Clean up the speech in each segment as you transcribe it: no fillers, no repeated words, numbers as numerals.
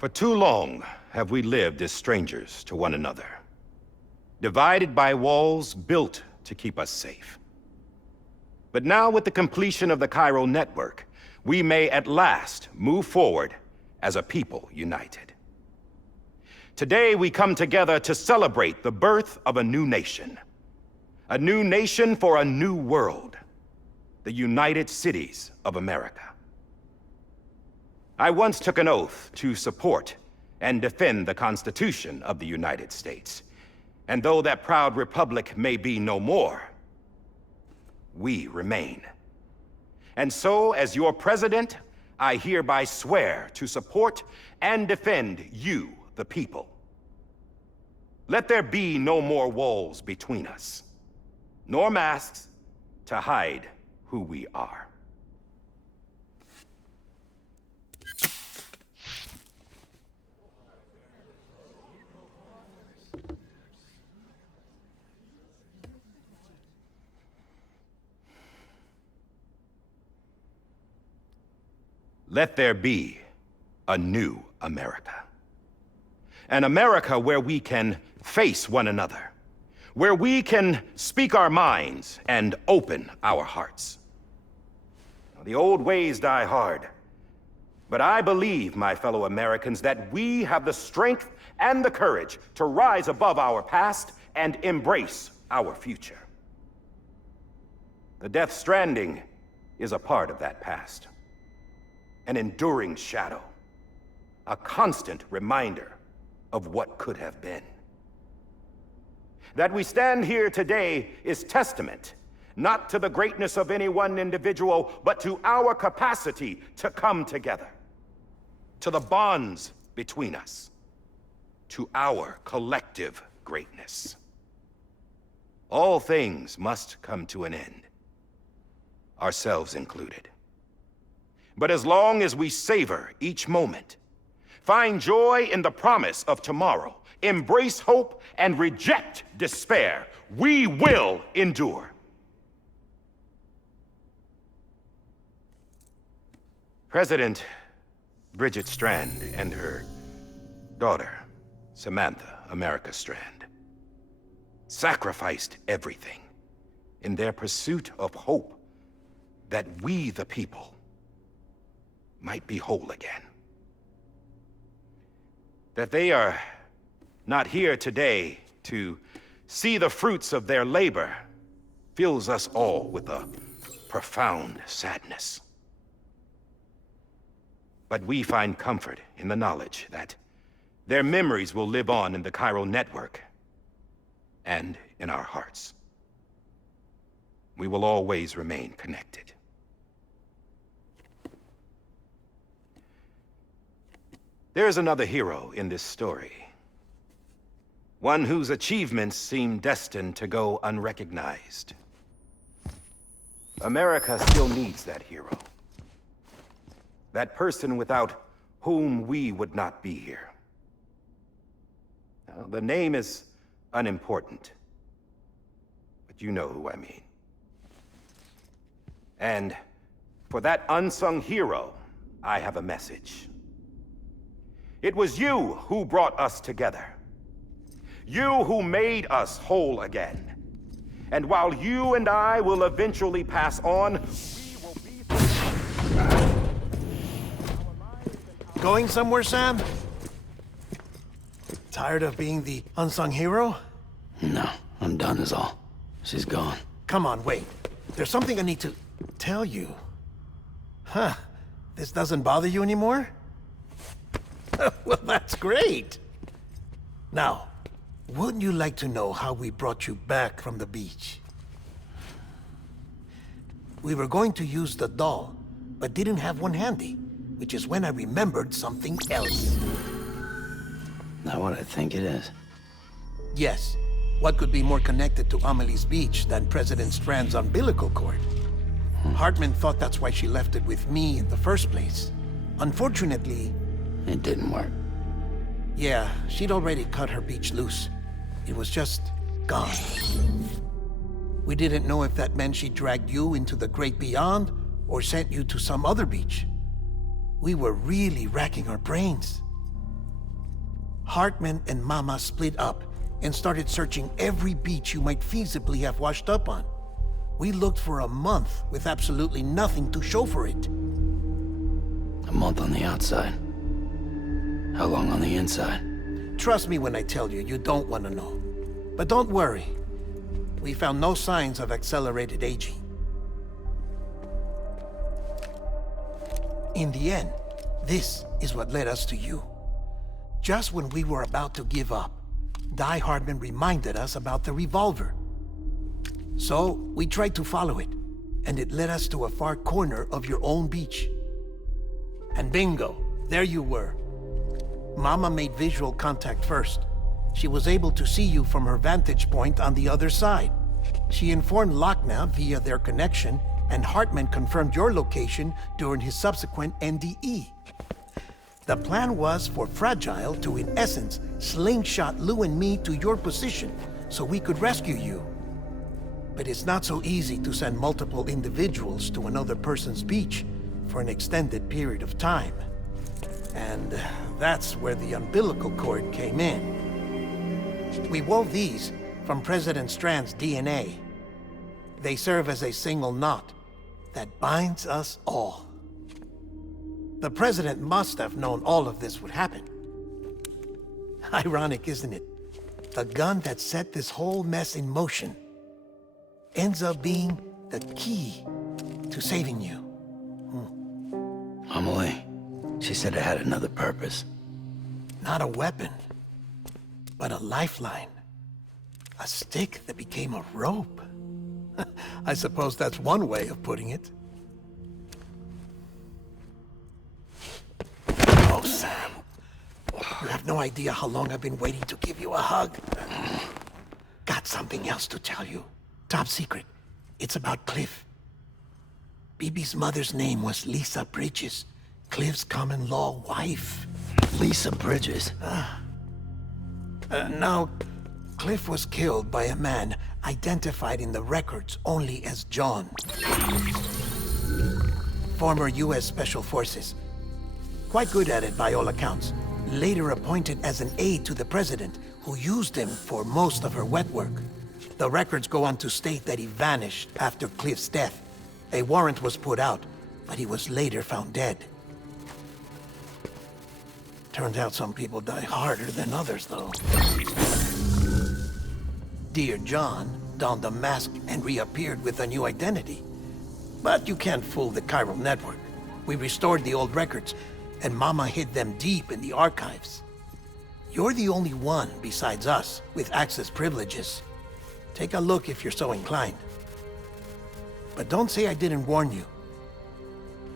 For too long have we lived as strangers to one another, divided by walls built to keep us safe. But now, with the completion of the Cairo network, we may at last move forward as a people united. Today, we come together to celebrate the birth of a new nation. A new nation for a new world. The United Cities of America. I once took an oath to support and defend the Constitution of the United States. And though that proud republic may be no more, we remain. And so, as your president, I hereby swear to support and defend you, the people. Let there be no more walls between us, nor masks to hide who we are. Let there be a new America. An America where we can face one another, where we can speak our minds and open our hearts. The old ways die hard, but I believe, my fellow Americans, that we have the strength and the courage to rise above our past and embrace our future. The Death Stranding is a part of that past. An enduring shadow, a constant reminder of what could have been. That we stand here today is testament, not to the greatness of any one individual, but to our capacity to come together, to the bonds between us, to our collective greatness. All things must come to an end, ourselves included. But as long as we savor each moment, find joy in the promise of tomorrow, embrace hope, and reject despair, we will endure. President Bridget Strand and her daughter, Samantha America Strand, sacrificed everything in their pursuit of hope that we, the people, might be whole again. That they are not here today to see the fruits of their labor fills us all with a profound sadness. But we find comfort in the knowledge that their memories will live on in the Cairo network and in our hearts. We will always remain connected. There is another hero in this story. One whose achievements seem destined to go unrecognized. America still needs that hero. That person without whom we would not be here. Now, the name is unimportant, but you know who I mean. And for that unsung hero, I have a message. It was you who brought us together. You who made us whole again. And while you and I will eventually pass on, we will be... Going somewhere, Sam? Tired of being the unsung hero? No, I'm done is all. She's gone. Come on, wait. There's something I need to tell you. Huh. This doesn't bother you anymore? Well, that's great. Now, wouldn't you like to know how we brought you back from the beach? We were going to use the doll, but didn't have one handy, which is when I remembered something else. Not what I think it is. Yes. What could be more connected to Amelie's beach than President Strand's umbilical cord? Hartman thought that's why she left it with me in the first place. Unfortunately... It didn't work. Yeah, she'd already cut her beach loose. It was just gone. We didn't know if that meant she dragged you into the great beyond, or sent you to some other beach. We were really racking our brains. Hartman and Mama split up and started searching every beach you might feasibly have washed up on. We looked for a month with absolutely nothing to show for it. A month on the outside. How long on the inside? Trust me when I tell you, you don't want to know. But don't worry. We found no signs of accelerated aging. In the end, this is what led us to you. Just when we were about to give up, Die Hardman reminded us about the revolver. So, we tried to follow it, and it led us to a far corner of your own beach. And bingo, there you were. Mama made visual contact first. She was able to see you from her vantage point on the other side. She informed Lochna via their connection, and Hartman confirmed your location during his subsequent NDE. The plan was for Fragile to, in essence, slingshot Lou and me to your position so we could rescue you. But it's not so easy to send multiple individuals to another person's beach for an extended period of time. And that's where the umbilical cord came in. We wove these from President Strand's DNA. They serve as a single knot that binds us all. The President must have known all of this would happen. Ironic, isn't it? The gun that set this whole mess in motion ends up being the key to saving you. Amelie, she said it had another purpose. Not a weapon, but a lifeline. A stick that became a rope. I suppose that's one way of putting it. Oh, Sam. You have no idea how long I've been waiting to give you a hug. Got something else to tell you. Top secret. It's about Cliff. BB's mother's name was Lisa Bridges, Cliff's common-law wife. Lisa Bridges? Now, Cliff was killed by a man identified in the records only as John. Former U.S. Special Forces. Quite good at it by all accounts. Later appointed as an aide to the president, who used him for most of her wet work. The records go on to state that he vanished after Cliff's death. A warrant was put out, but he was later found dead. Turns out some people die harder than others, though. Dear John donned a mask and reappeared with a new identity. But you can't fool the chiral network. We restored the old records, and Mama hid them deep in the archives. You're the only one, besides us, with access privileges. Take a look if you're so inclined. But don't say I didn't warn you.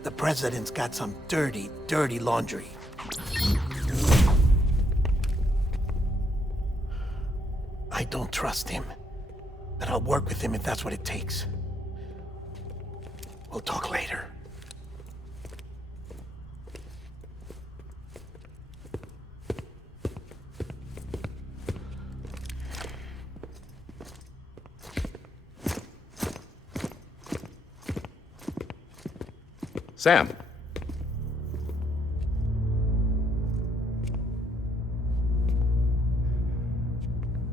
The president's got some dirty, dirty laundry. I don't trust him, but I'll work with him if that's what it takes. We'll talk later. Sam.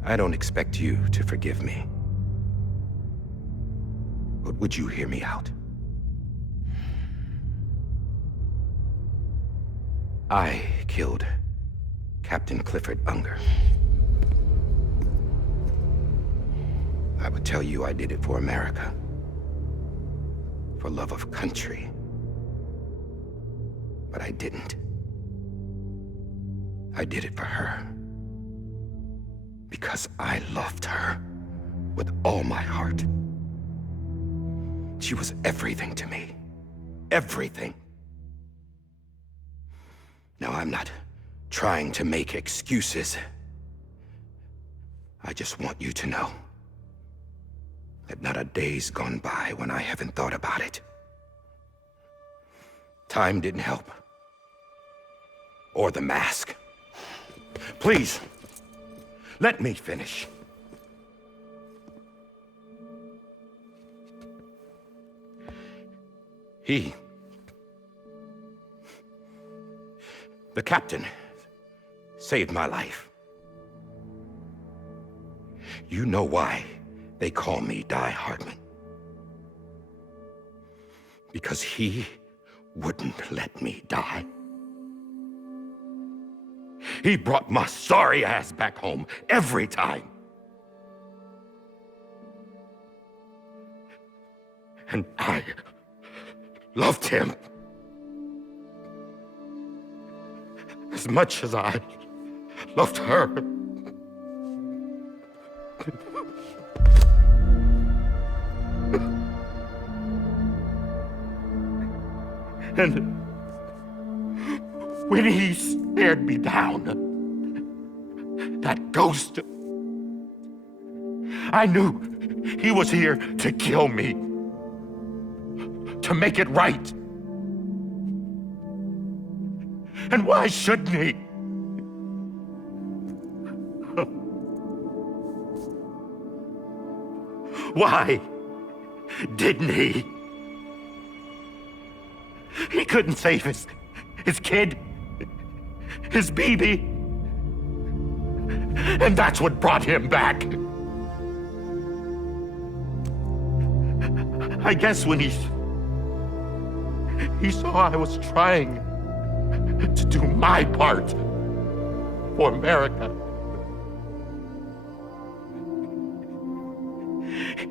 I don't expect you to forgive me. But would you hear me out? I killed Captain Clifford Unger. I would tell you I did it for America. For love of country. But I didn't. I did it for her. Because I loved her with all my heart. She was everything to me. Everything. Now, I'm not trying to make excuses. I just want you to know that not a day's gone by when I haven't thought about it. Time didn't help. Or the mask. Please, let me finish. The captain saved my life. You know why they call me Die Hardman? Because he wouldn't let me die. He brought my sorry ass back home every time. And I loved him as much as I loved her. And when he stared me down, that ghost, I knew he was here to kill me, to make it right. And why shouldn't he? Why didn't he? He couldn't save his kid, his baby. And that's what brought him back. I guess when he saw I was trying to do my part for America,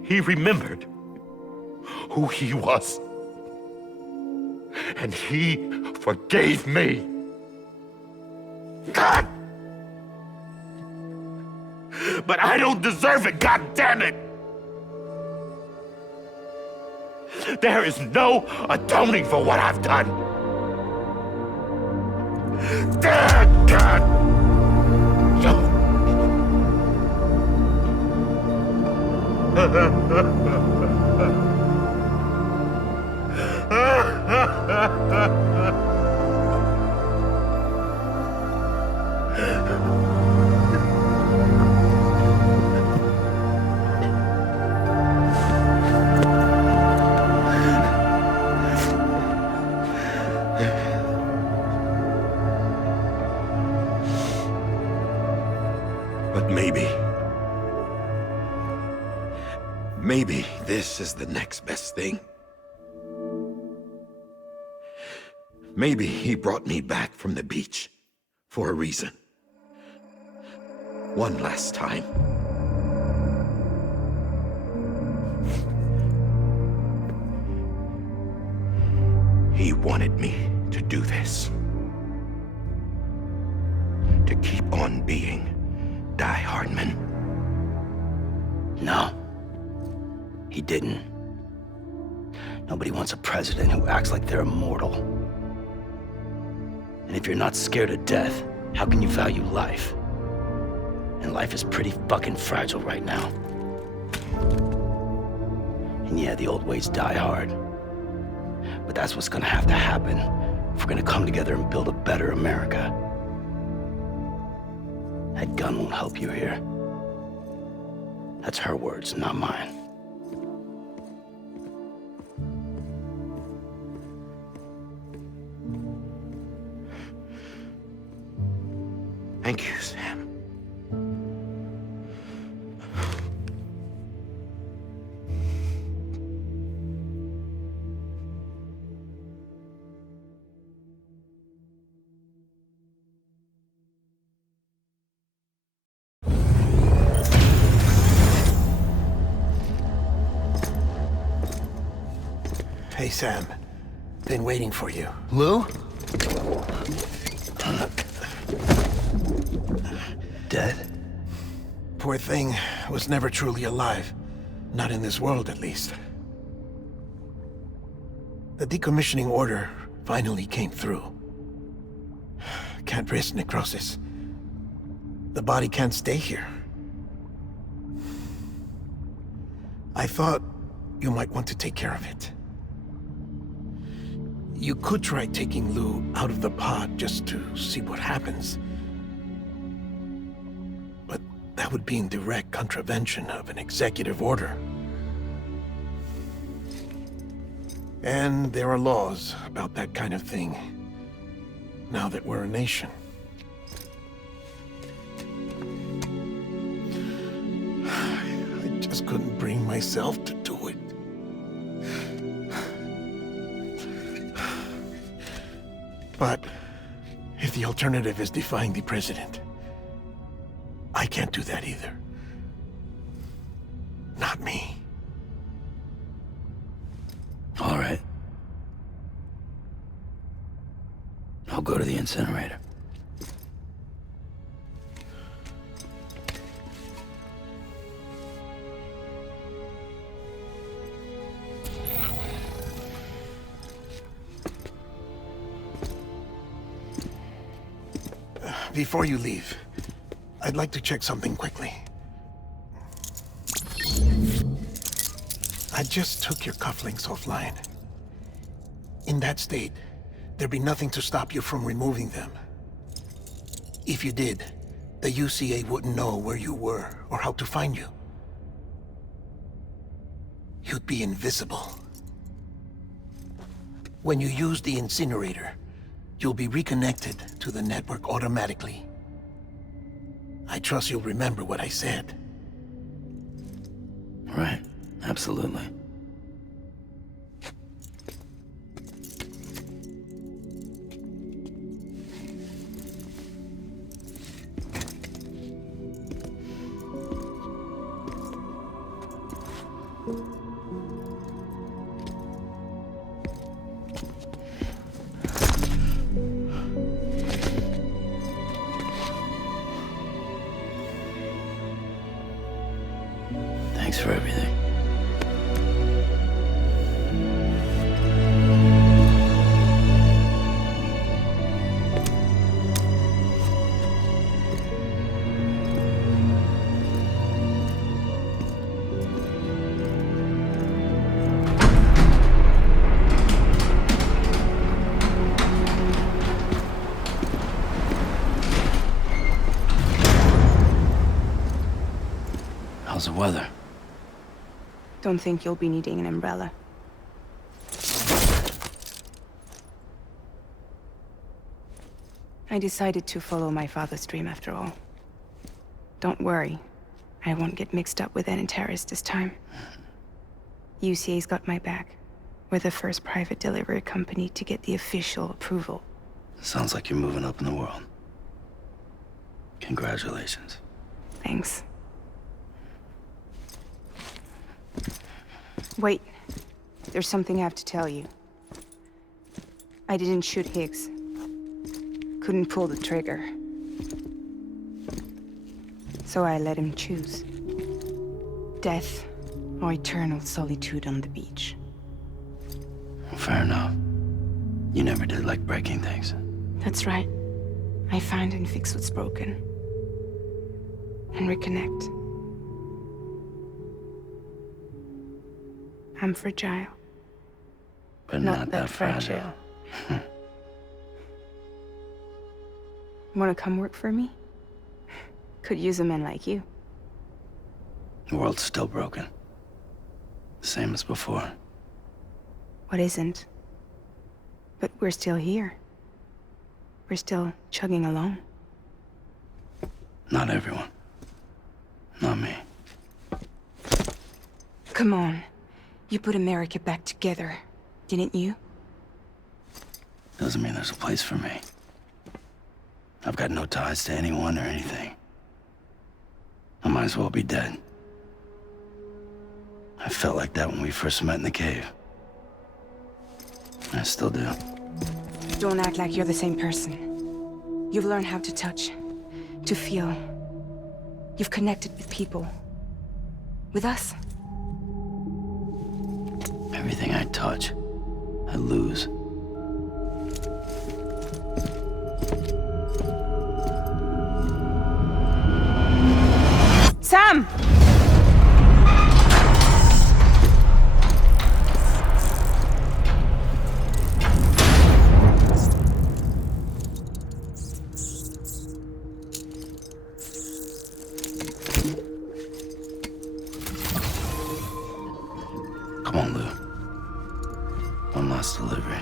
he remembered who he was. And he forgave me. God! But I don't deserve it, God damn it! There is no atoning for what I've done. God! But maybe this is the next best thing. Maybe he brought me back from the beach for a reason. One last time. He wanted me to do this. To keep on being Die Hardman. No. He didn't. Nobody wants a president who acts like they're immortal. And if you're not scared of death, how can you value life? And life is pretty fucking fragile right now. And yeah, the old ways die hard. But that's what's gonna have to happen if we're gonna come together and build a better America. That gun won't help you here. That's her words, not mine. Thank you, Sam. Hey, Sam. Been waiting for you. Lou? Dead? Poor thing was never truly alive. Not in this world, at least. The decommissioning order finally came through. Can't risk necrosis. The body can't stay here. I thought you might want to take care of it. You could try taking Lou out of the pod just to see what happens. But that would be in direct contravention of an executive order. And there are laws about that kind of thing, now that we're a nation. just couldn't bring myself to do it. But if the alternative is defying the president, I can't do that either. Not me. All right. I'll go to the incinerator. Before you leave, I'd like to check something quickly. I just took your cufflinks offline. In that state, there'd be nothing to stop you from removing them. If you did, the UCA wouldn't know where you were or how to find you. You'd be invisible. When you use the incinerator, you'll be reconnected to the network automatically. I trust you'll remember what I said. Right. Absolutely. Thanks for everything. How's the weather? Don't think you'll be needing an umbrella. I decided to follow my father's dream after all. Don't worry, I won't get mixed up with any terrorists this time. UCA's got my back. We're the first private delivery company to get the official approval. Sounds like you're moving up in the world. Congratulations. Thanks. Wait, there's something I have to tell you. I didn't shoot Higgs. Couldn't pull the trigger. So I let him choose. Death or eternal solitude on the beach. Fair enough. You never did like breaking things. That's right. I find and fix what's broken. And reconnect. I'm fragile. But not that fragile. Wanna come work for me? Could use a man like you. The world's still broken. Same as before. What isn't? But we're still here. We're still chugging along. Not everyone. Not me. Come on. You put America back together, didn't you? Doesn't mean there's a place for me. I've got no ties to anyone or anything. I might as well be dead. I felt like that when we first met in the cave. I still do. Don't act like you're the same person. You've learned how to touch, to feel. You've connected with people. With us. Everything I touch, I lose. Sam! Come on, Lou. One last delivery.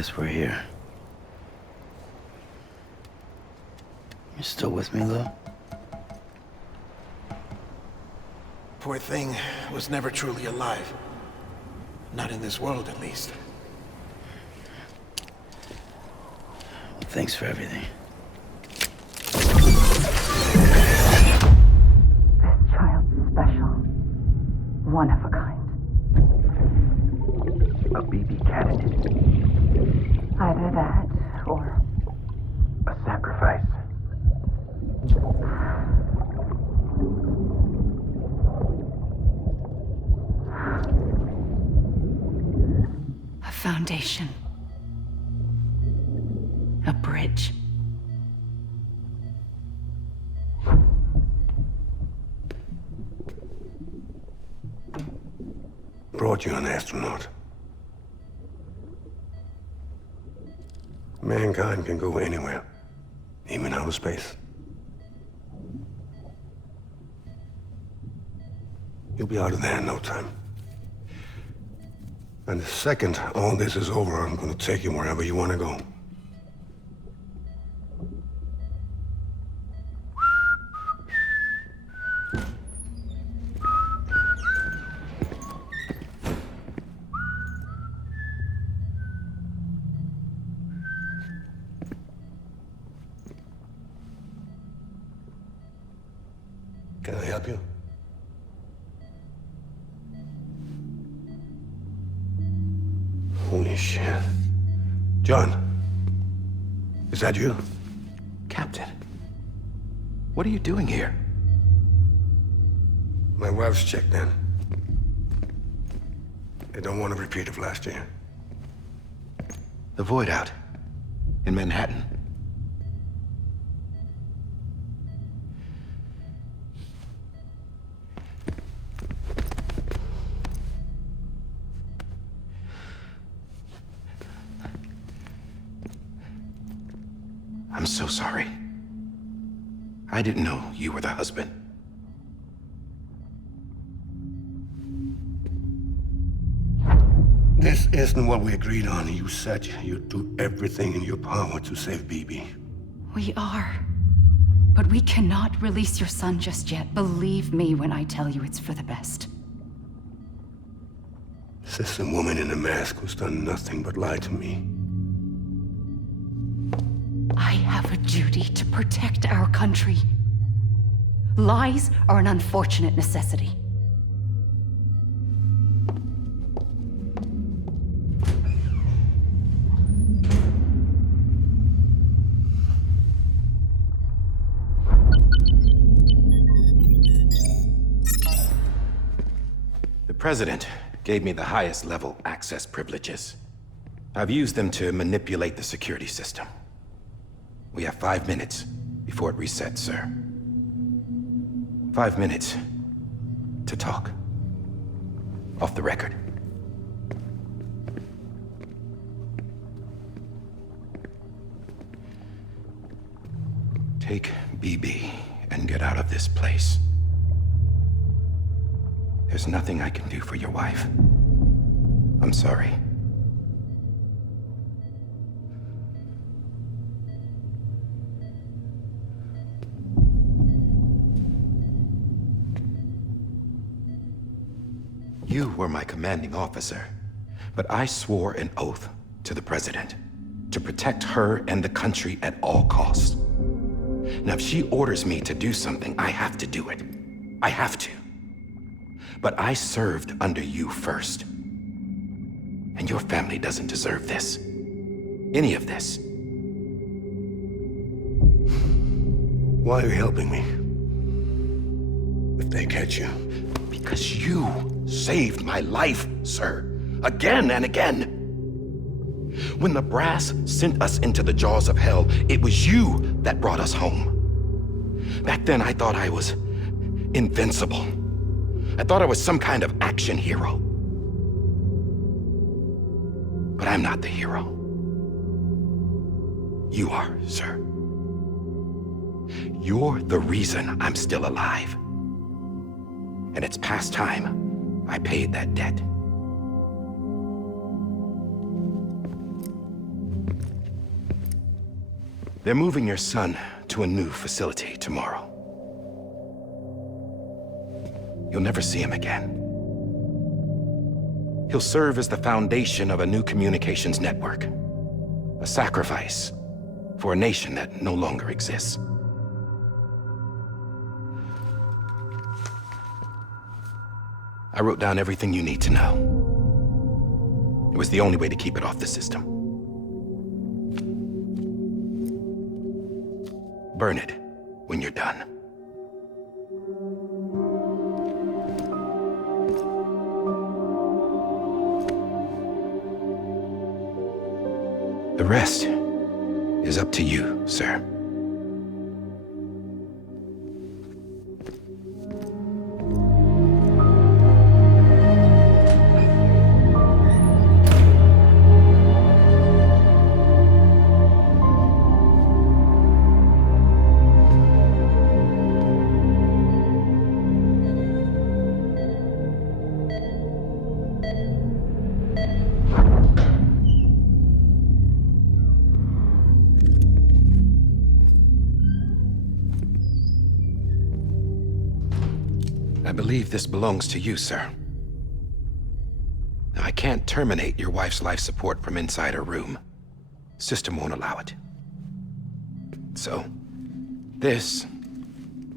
guess we're here. You still with me, Lou? Poor thing was never truly alive. Not in this world, at least. Well, thanks for everything. This child's special. One of a kind. A BB candidate. Either that, or... A sacrifice. a foundation. A bridge. Brought you an astronaut. Mankind can go anywhere, even outer space. You'll be out of there in no time. And the second all this is over, I'm gonna take you wherever you wanna go. Can I help you? Holy shit. John, is that you? Captain, what are you doing here? My wife's checked in. They don't want a repeat of last year. The Void out in Manhattan. I'm so sorry. I didn't know you were the husband. This isn't what we agreed on. You said you'd do everything in your power to save BB. We are. But we cannot release your son just yet. Believe me when I tell you it's for the best. This is a woman in a mask who's done nothing but lie to me. I have a duty to protect our country. Lies are an unfortunate necessity. The President gave me the highest level access privileges. I've used them to manipulate the security system. We have 5 minutes before it resets, sir. 5 minutes to talk. Off the record. Take BB and get out of this place. There's nothing I can do for your wife. I'm sorry. You were my commanding officer, but I swore an oath to the President to protect her and the country at all costs. Now, if she orders me to do something, I have to do it. I have to. But I served under you first. And your family doesn't deserve this. Any of this. Why are you helping me? If they catch you. Because you saved my life, sir. Again and again. When the brass sent us into the jaws of hell, it was you that brought us home. Back then, I thought I was invincible. I thought I was some kind of action hero. But I'm not the hero. You are, sir. You're the reason I'm still alive. And it's past time I paid that debt. They're moving your son to a new facility tomorrow. You'll never see him again. He'll serve as the foundation of a new communications network. A sacrifice for a nation that no longer exists. I wrote down everything you need to know. It was the only way to keep it off the system. Burn it when you're done. The rest is up to you, sir. I believe this belongs to you, sir. Now, I can't terminate your wife's life support from inside her room. System won't allow it. So, this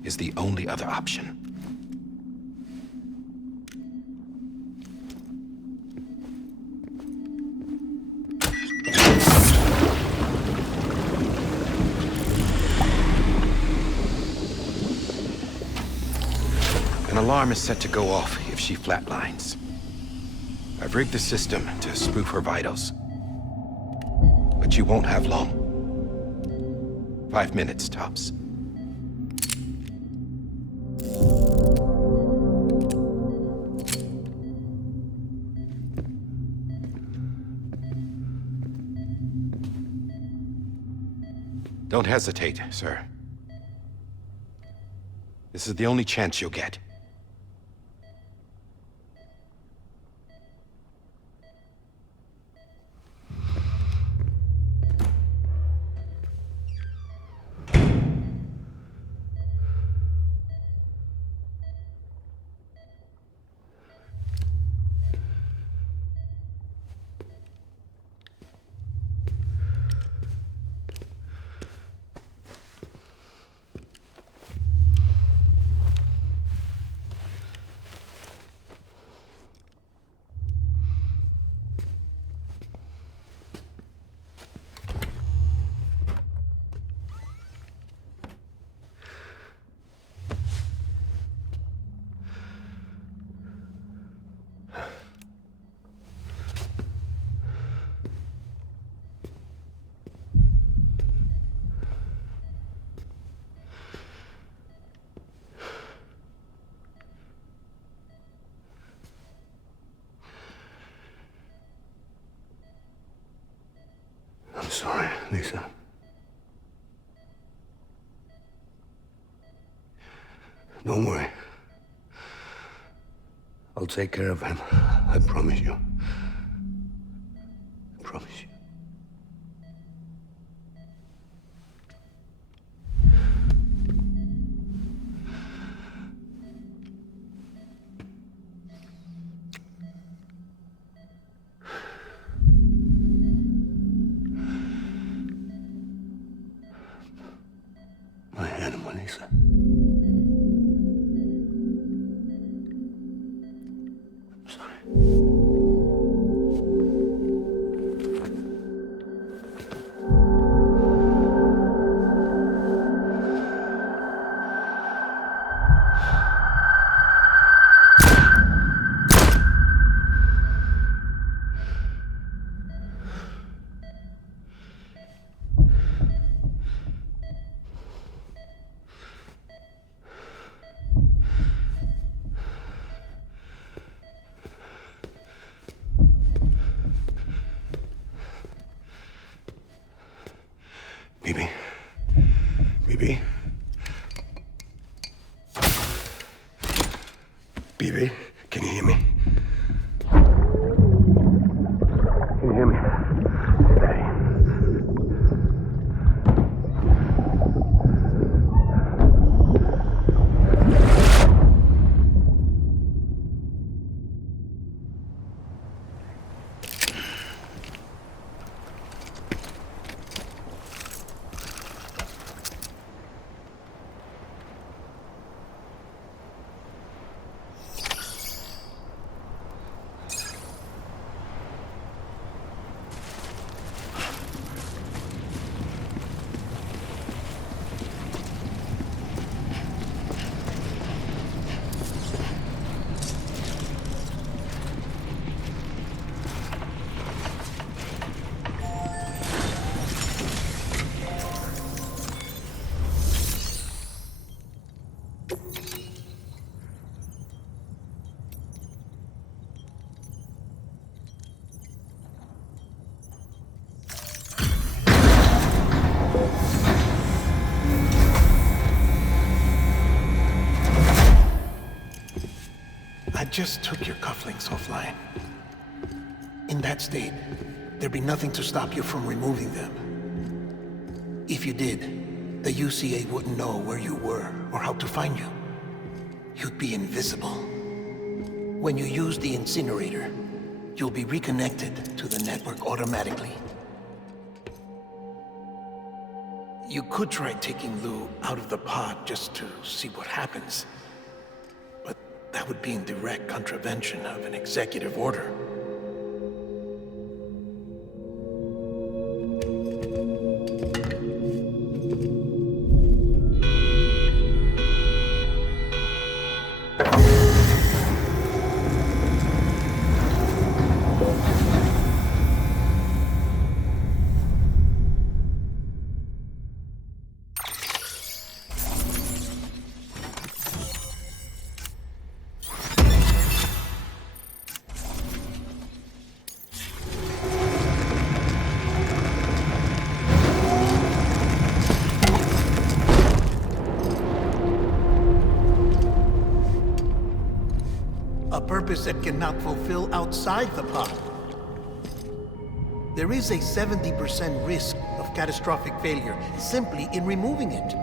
is the only other option. An alarm is set to go off if she flatlines. I've rigged the system to spoof her vitals. But you won't have long. 5 minutes, tops. Don't hesitate, sir. This is the only chance you'll get. I'm sorry, Lisa. Don't worry. I'll take care of him. I promise you. I promise you. My animal, Lisa. I'm sorry. Bibi? Bibi? Bibi, can you hear me? Can you hear me? Steady. I just took your cufflinks offline. In that state, there'd be nothing to stop you from removing them. If you did, the UCA wouldn't know where you were or how to find you. You'd be invisible. When you use the incinerator, you'll be reconnected to the network automatically. You could try taking Lou out of the pod just to see what happens. But that would be in direct contravention of an executive order. A purpose that cannot fulfill outside the pod. There is a 70% risk of catastrophic failure simply in removing it.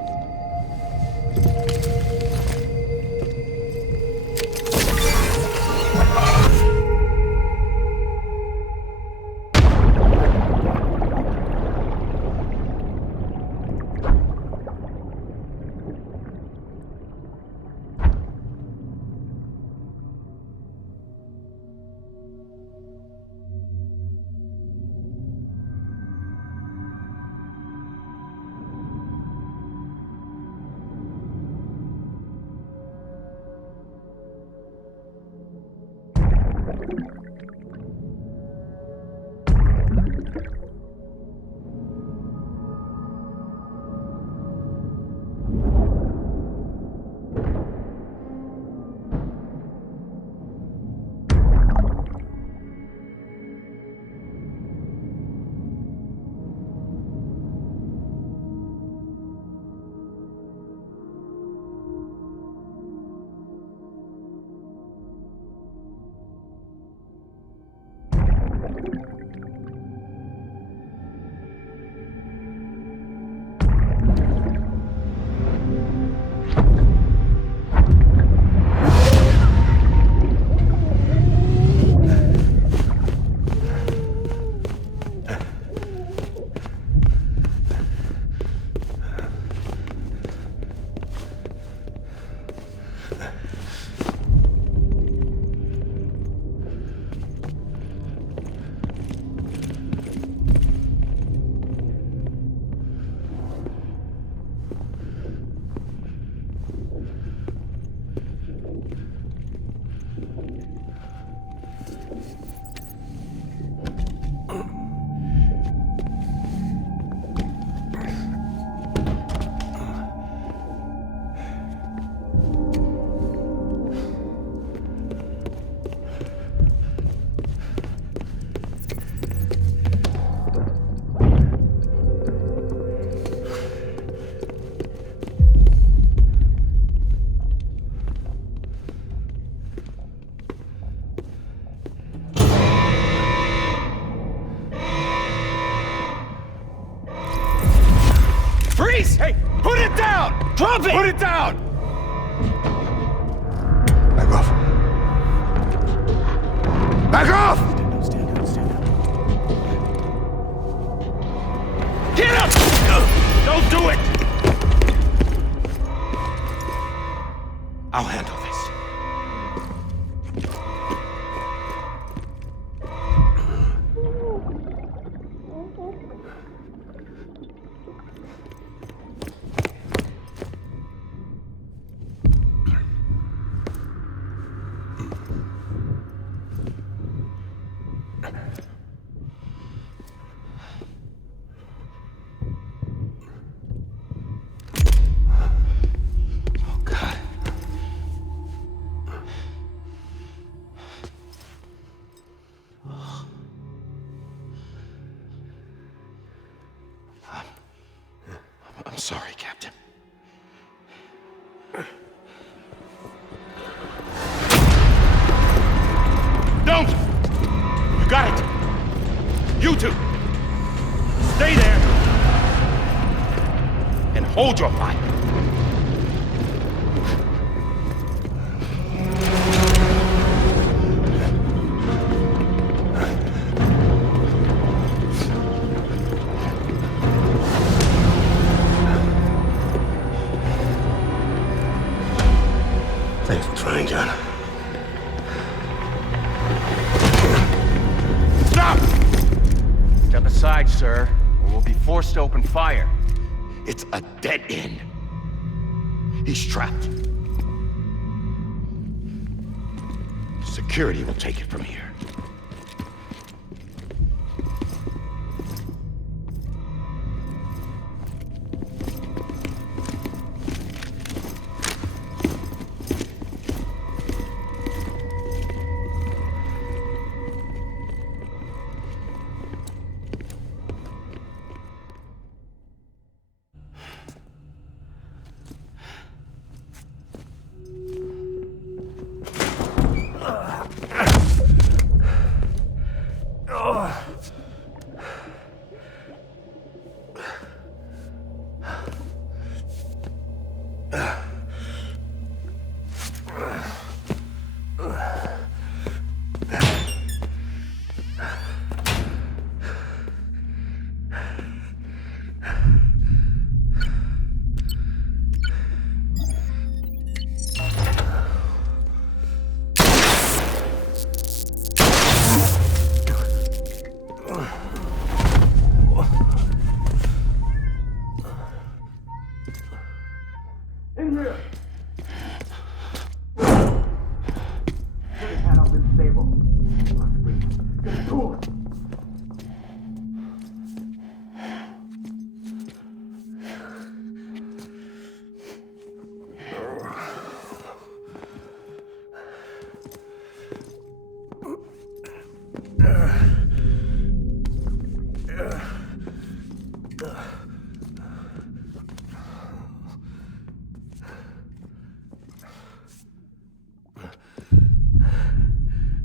Freeze! Hey, put it down! Drop it! Put it down! Back off. Back off! Stand down, stand down. Get up! Don't do it! I'll handle this. I'm sorry, Captain. You two! Stay there! And hold your fire. Thanks for trying, John. Stop! Step aside, sir, or we'll be forced to open fire. It's a dead end. He's trapped. Security will take it from here.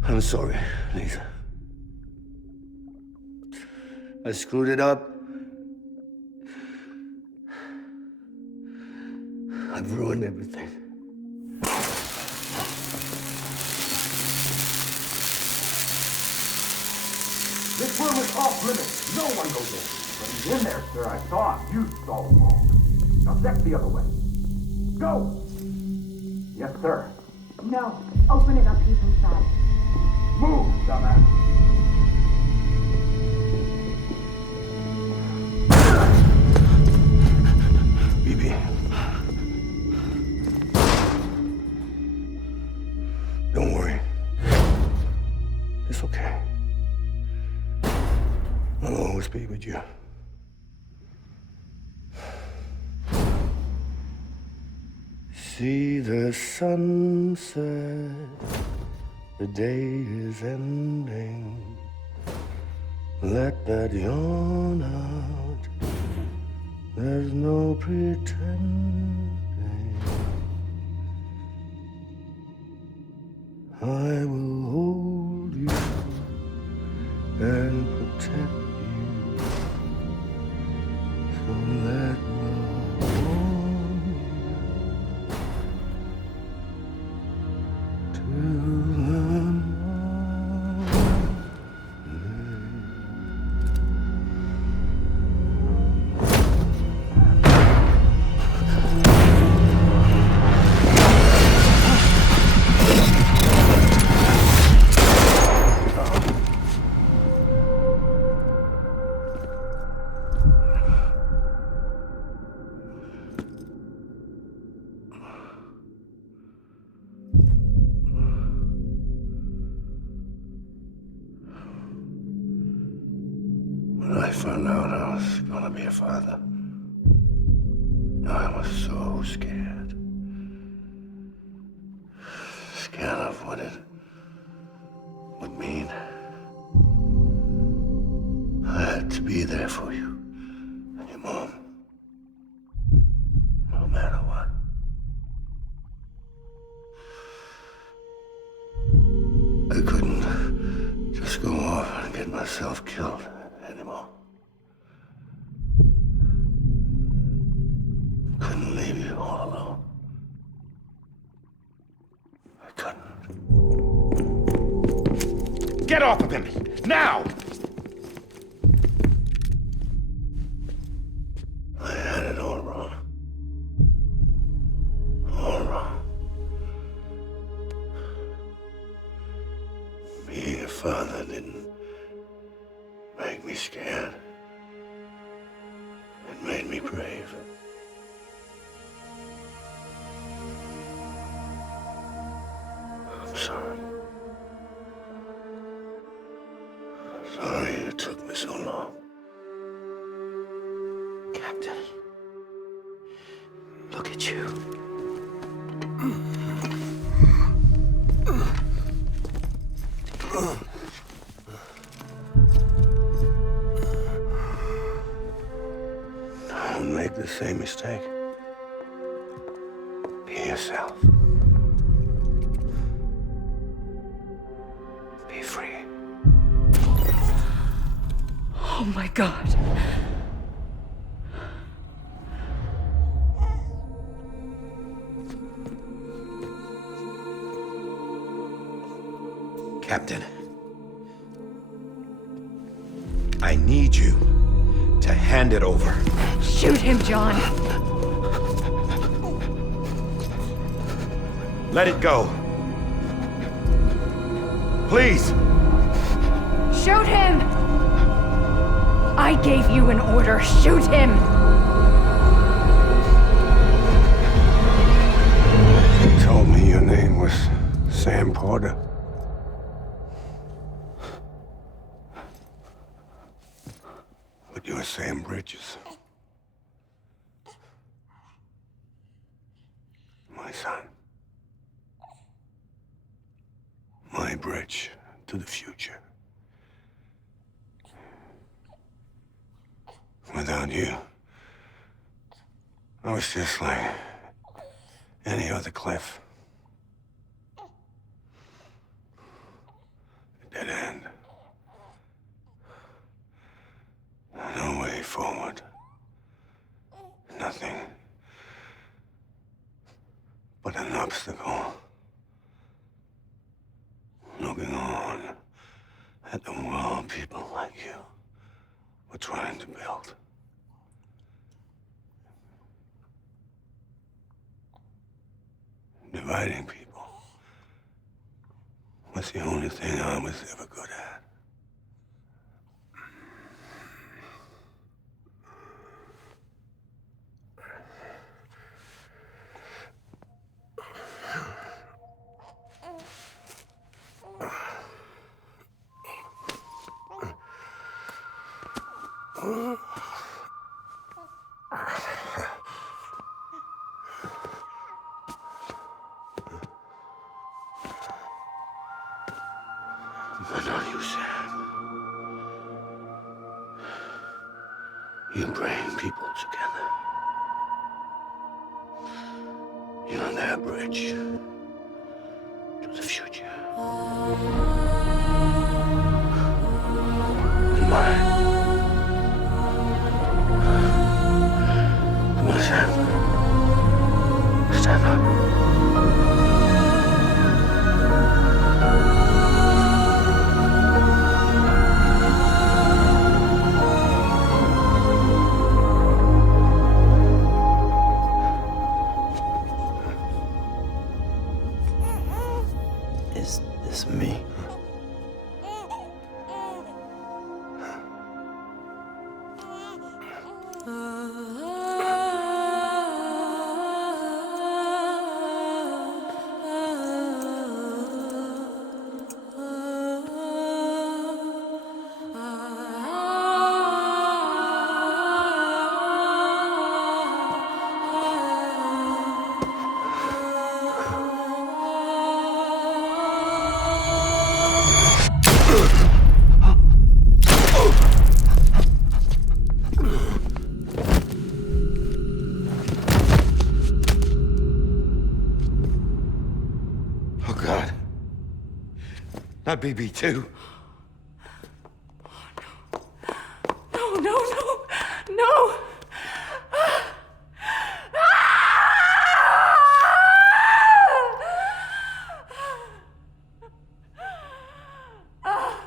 I'm sorry, Lisa. I screwed it up. I've ruined everything. This room is off limits. No one goes in. But he's in there, sir. I saw him. You saw him all. Now check the other way. Go! Yes, sir. No. Open it up. He's inside. Move, dumbass. BB. Don't worry. It's okay. I'll always be with you. See the sunset. The day is ending. Let that yawn out. There's no pretending. I will hold you and protect you. So let love warm you till the When I found out I was gonna be a father, I was so scared. Scared of what it would mean. I had to be there for you and your mom, no matter what. I couldn't just go off and get myself killed Get off of him! Now! I had it all wrong. All wrong. Being a father didn't make me scared. It made me brave. I'm sorry. Sorry it took me so long. Captain, look at you. Don't make the same mistake. Be yourself. Be free. Oh my God. Captain, I need you to hand it over. Shoot him, John. Let it go. Please. Shoot him! I gave you an order. Shoot him! You told me your name was Sam Porter. But you're Sam Bridges. My son. My bridge to the future. Without you, I was just like any other Cliff. A dead end. No way forward. Nothing but an obstacle. Looking on at the world people like you were trying to build. Dividing people was the only thing I was ever good at. But not you, Sam. You bring people together. You're their bridge to the future. And mine. Come on, Sam. Stand up. Is this me? Oh, God. Not BB2. No, no, no, no! Ah!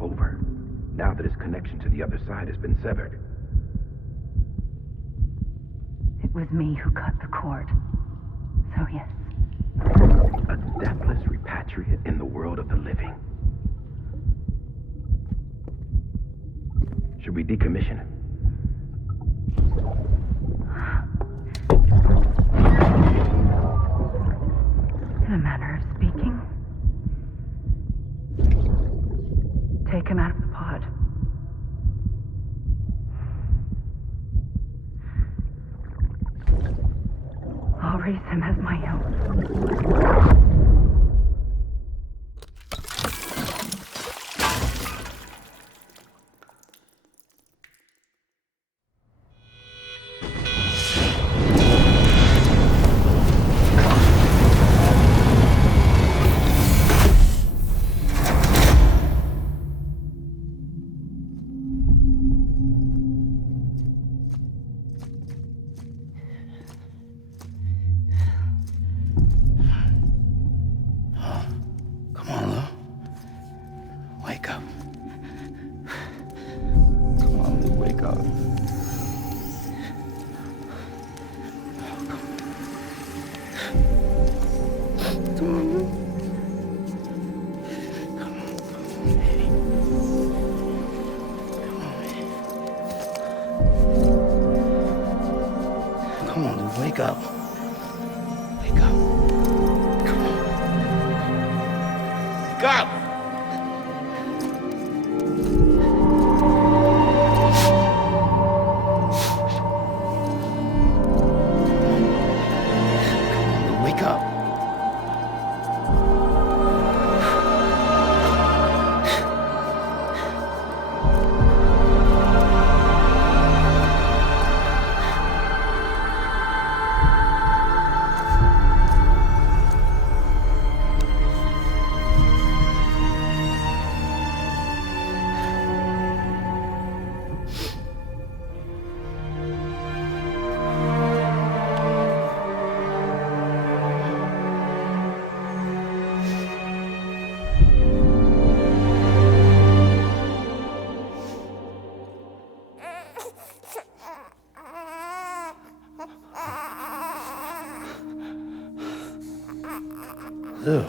over, now that his connection to the other side has been severed. It was me who cut the cord. So yes. A deathless repatriate in the world of the living. Should we decommission him? In a manner of speaking. Take him out of the pod. I'll raise him as my own. Come on, Lou. Wake up. Come on, Lou, wake up. Come on, Lou. Come on, Lou, wake up. Wake up. Come on. Wake up! Wake up. Lou.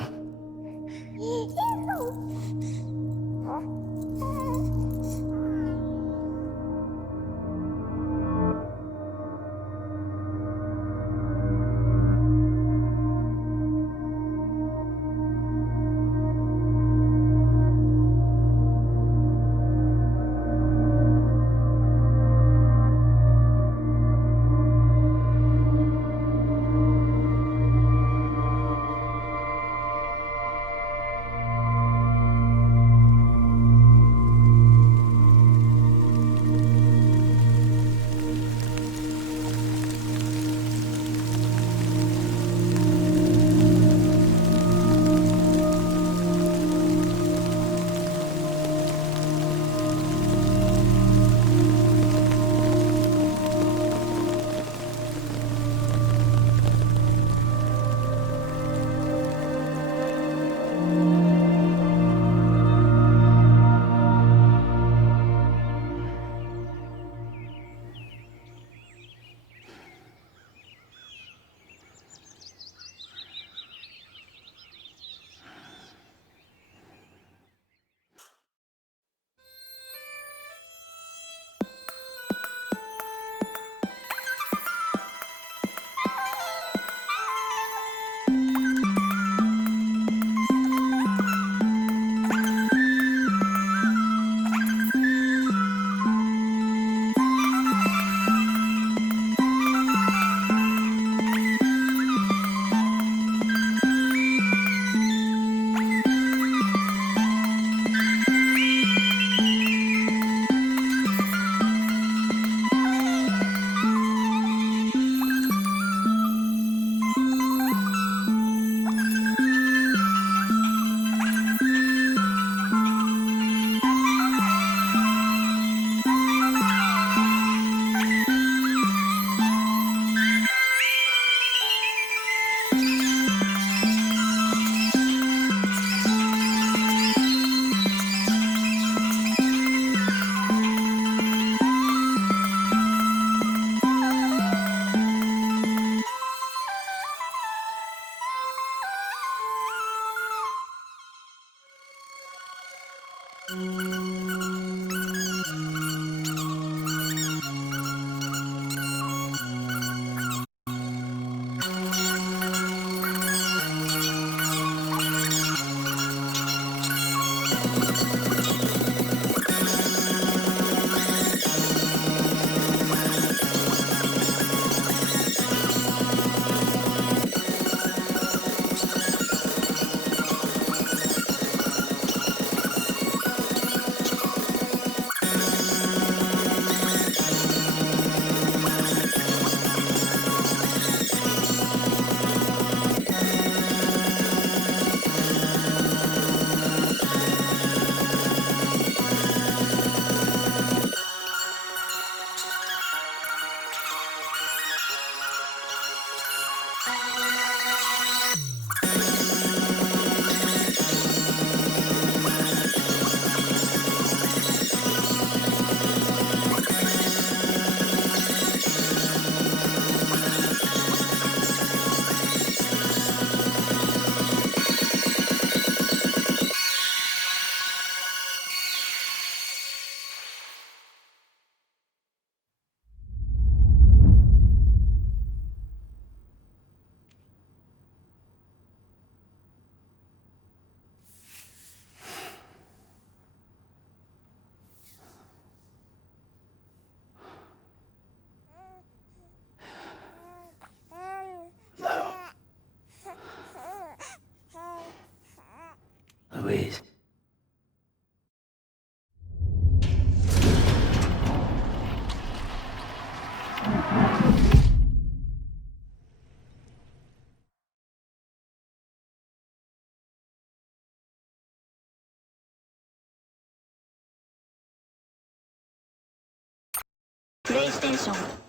Louise. PlayStation